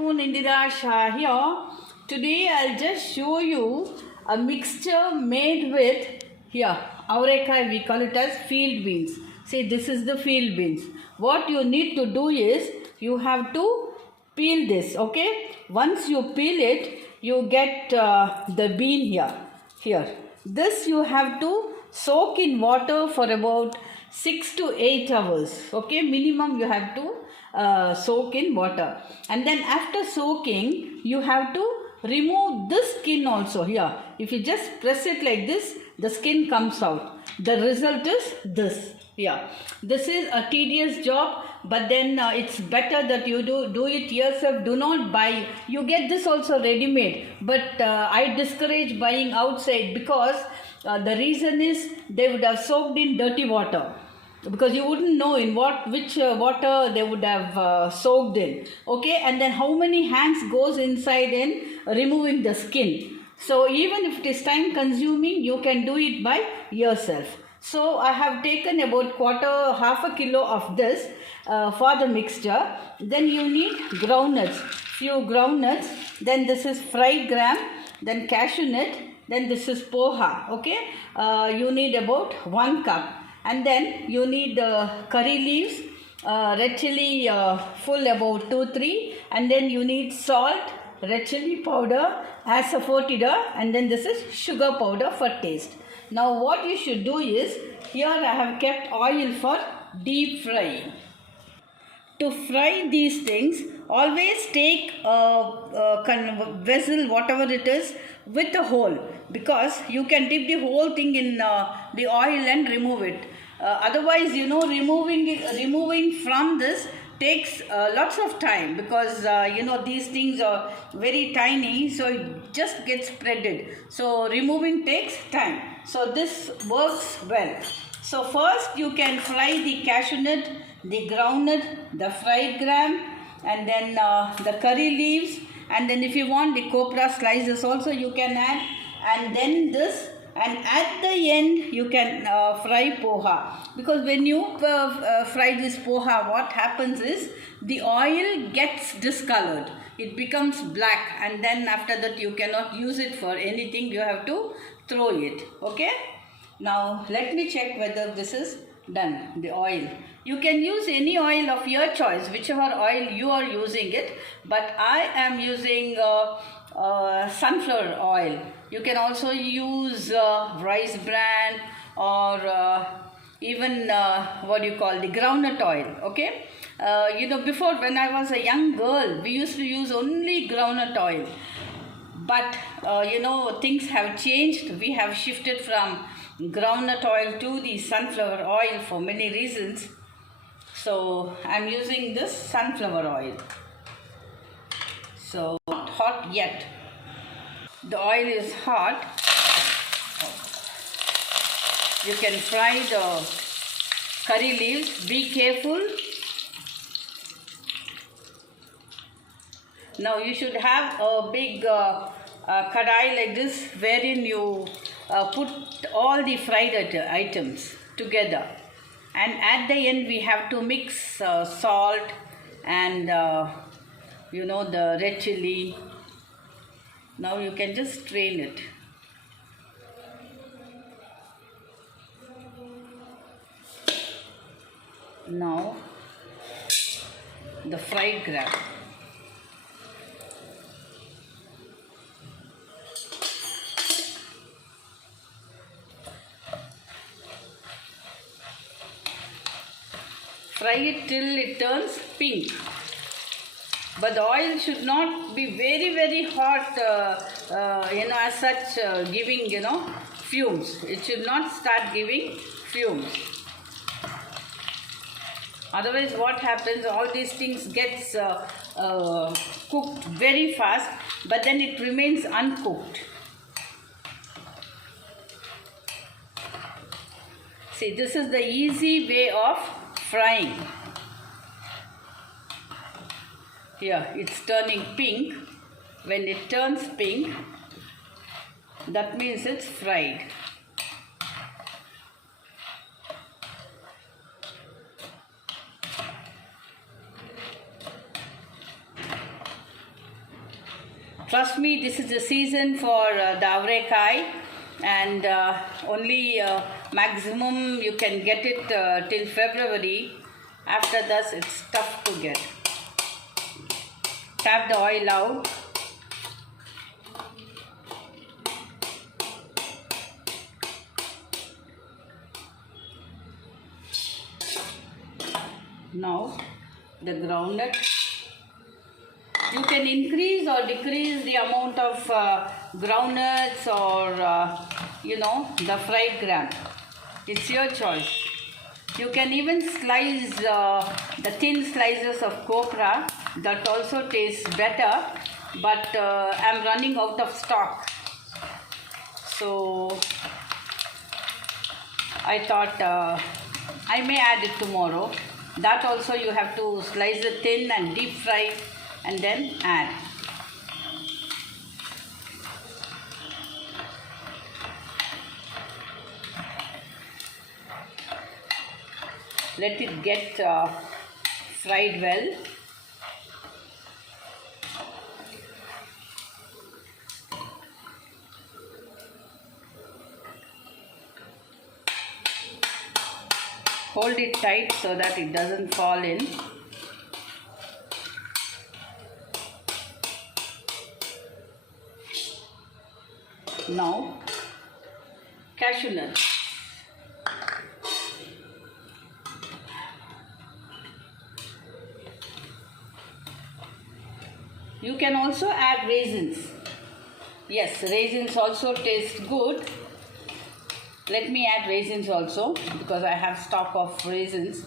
Indira Shah here. Today I'll just show you a mixture made with here Aureka, we call it as field beans. See, this is the field beans. What you need to do is you have to peel this, okay? Once you peel it, you get the bean here. Here, this you have to soak in water for about 6 to 8 hours, okay? Minimum you have to soak in water, and then after soaking you have to remove this skin also. Here, if you just press it like this, the skin comes out. The result is this. Yeah, this is a tedious job, but then it's better that you do it yourself. Do not buy. You get this also ready made, but I discourage buying outside because the reason is they would have soaked in dirty water, because you wouldn't know in which water they would have soaked in, okay? And then how many hands goes inside in removing the skin. So even if it is time consuming, you can do it by yourself. So I have taken about half a kilo of this for the mixture. Then you need groundnuts, few groundnuts. Then this is fried gram, then cashew nut, then this is poha, okay? You need about 1 cup. And then you need curry leaves, red chili full about 2-3, and then you need salt, red chili powder, asafoetida, and then this is sugar powder for taste. Now what you should do is, here I have kept oil for deep frying. To fry these things, always take a vessel, whatever it is, with a hole, because you can dip the whole thing in the oil and remove it. Otherwise, removing from this takes lots of time, because these things are very tiny, so it just gets spreaded. So removing takes time. So this works well. So first you can fry the cashew nut, the groundnut, the fried gram, and then the curry leaves, and then if you want the copra slices also you can add, and then this, and at the end you can fry poha, because when you fry this poha, what happens is the oil gets discolored, it becomes black, and then after that you cannot use it for anything, you have to throw it, okay? Now let me check whether this is done, the oil. You can use any oil of your choice, whichever oil you are using it, but I am using sunflower oil. You can also use rice bran, or even the groundnut oil, okay? Before, when I was a young girl, we used to use only groundnut oil, but things have changed. We have shifted from groundnut oil to the sunflower oil for many reasons. So I'm using this sunflower oil. So not hot yet. The oil is hot. You can fry the curry leaves. Be careful. Now you should have a big kadai like this, wherein you put all the fried items together, and at the end we have to mix salt and the red chili. Now you can just strain it. Now the fried gram. Fry it till it turns pink. But the oil should not be very, very hot, as such, giving, fumes. It should not start giving fumes. Otherwise, what happens, all these things gets cooked very fast, but then it remains uncooked. See, this is the easy way of frying. Here, it's turning pink. When it turns pink, that means it's fried. Trust me, this is the season for the avrekai, and only maximum you can get it till February. After that, it's tough to get. Tap the oil out. Now the groundnut. You can increase or decrease the amount of groundnuts or the fried gram. It's your choice. You can even slice the thin slices of copra. That also tastes better, but I'm running out of stock. So I thought I may add it tomorrow. That also you have to slice it thin and deep fry and then add. Let it get fried well. Hold it tight so that it doesn't fall in. Now, cashew nuts. You can also add raisins. Yes, raisins also taste good. Let me add raisins also because I have stock of raisins.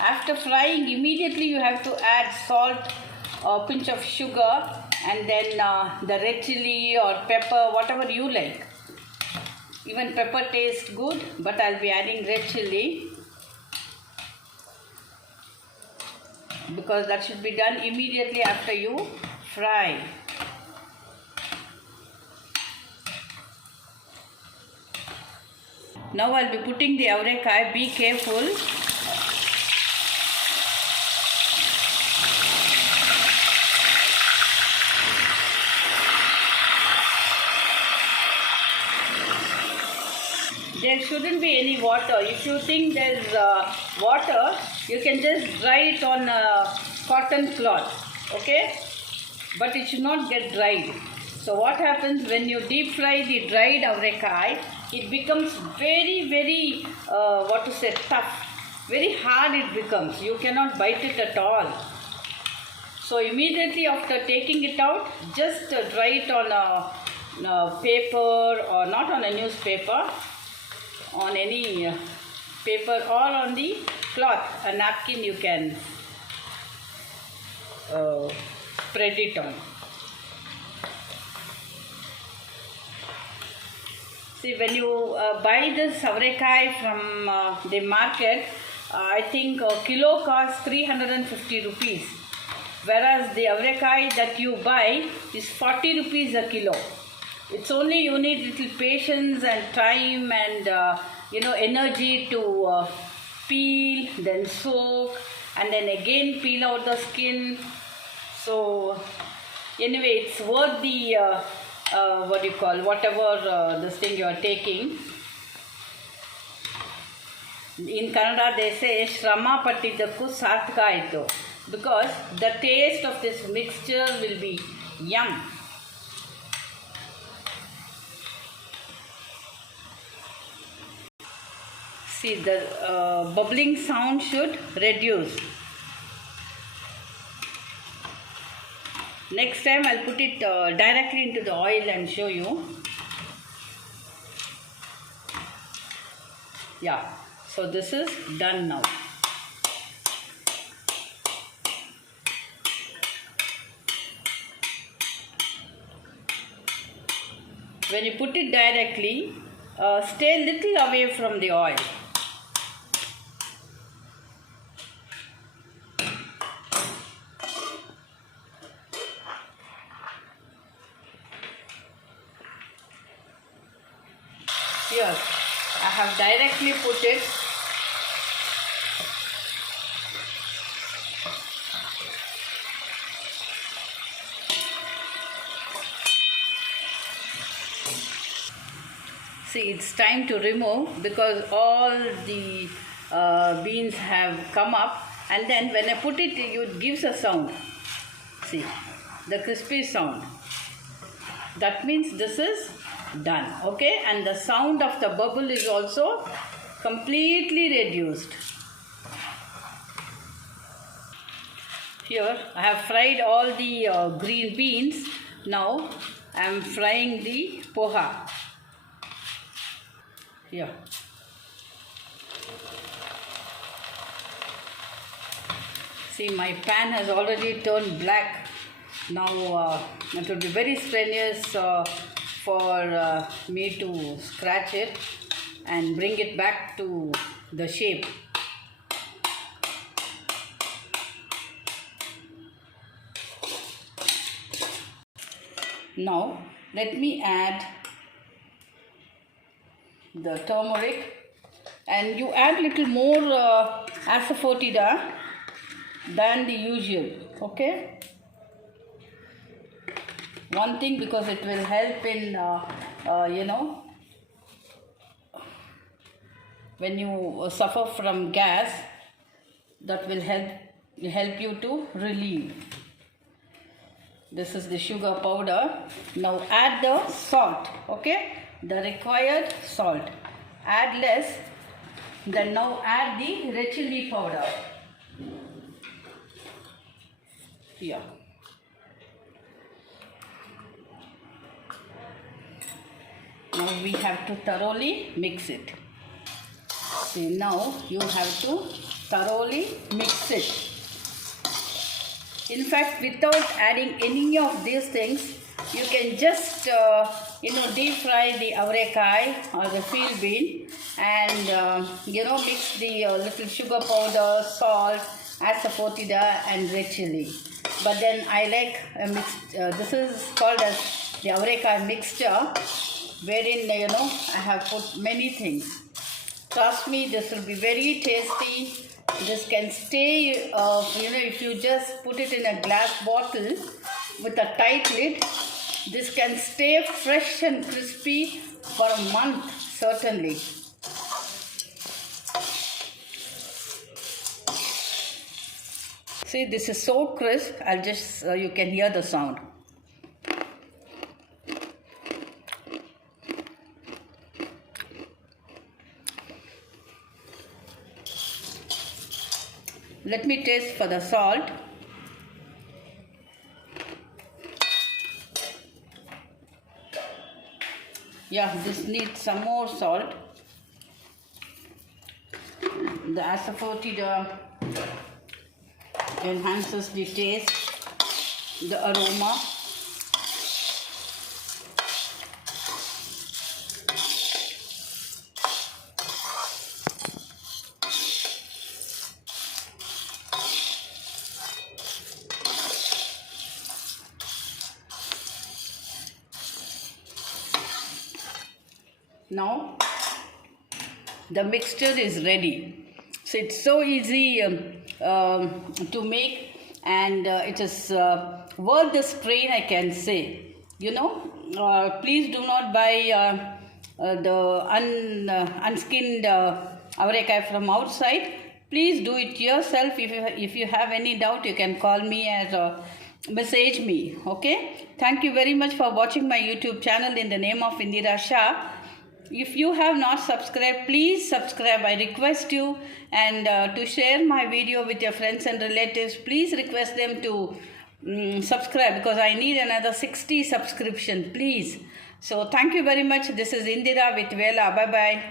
After frying, immediately you have to add salt, a pinch of sugar, and then the red chili or pepper, whatever you like. Even pepper tastes good, but I'll be adding red chili because that should be done immediately after you fry. Now I'll be putting the avrekai. Be careful. There shouldn't be any water. If you think there's water, you can just dry it on a cotton cloth, okay? But it should not get dried. So what happens when you deep fry the dried avrekai, it becomes very tough. Very hard it becomes. You cannot bite it at all. So immediately after taking it out, just dry it on a paper, or not on a newspaper, on any paper or on the cloth, a napkin you can spread it on. See, when you buy this avrekai from the market, I think a kilo costs 350 rupees. Whereas the avrekai that you buy is 40 rupees a kilo. It's only you need little patience and time and energy to peel, then soak, and then again peel out the skin. So anyway, it's worth the whatever this thing you are taking. In Kannada they say Shrama Pattidakku Sarthaka Aitu, because the taste of this mixture will be yum. See, the bubbling sound should reduce. Next time I'll put it directly into the oil and show you. Yeah, so this is done now. When you put it directly, stay a little away from the oil. Here, I have directly put it See, it's time to remove because all the beans have come up, and then when I put it, it gives a sound. See, the crispy sound. That means this is done, okay? And the sound of the bubble is also completely reduced. Here I have fried all the green beans. Now I am frying the poha. Here. See, my pan has already turned black. Now it will be very strenuous for me to scratch it and bring it back to the shape. Now let me add the turmeric, and you add little more asafoetida than the usual, okay? One thing, because it will help in when you suffer from gas, that will help you to relieve. This is the sugar powder. Now add the salt, okay? The required salt. Add less. Then now add the red chilli powder. Here. Now we have to thoroughly mix it. See, now you have to thoroughly mix it. In fact, without adding any of these things, you can just deep fry the avrekai or the field bean, and mix the little sugar powder, salt, asafoetida and red chilli. But then I like a mixed. This is called as the avrekai mixture, wherein I have put many things. Trust me, this will be very tasty. This can stay, if you just put it in a glass bottle with a tight lid, this can stay fresh and crispy for a month, certainly. See, this is so crisp, you can hear the sound. Let me taste for the salt. Yeah, this needs some more salt. The asafoetida enhances the taste, the aroma. Now the mixture is ready. So it's so easy to make, and it is worth the strain, I can say. Please do not buy the unskinned avrekai from outside. Please do it yourself. If you have any doubt, you can call me or message me. Okay. Thank you very much for watching my YouTube channel in the name of Indira Shah. If you have not subscribed, please subscribe. I request you, and to share my video with your friends and relatives. Please request them to subscribe, because I need another 60 subscription, please. So thank you very much. This is Indira with Vela. Bye bye.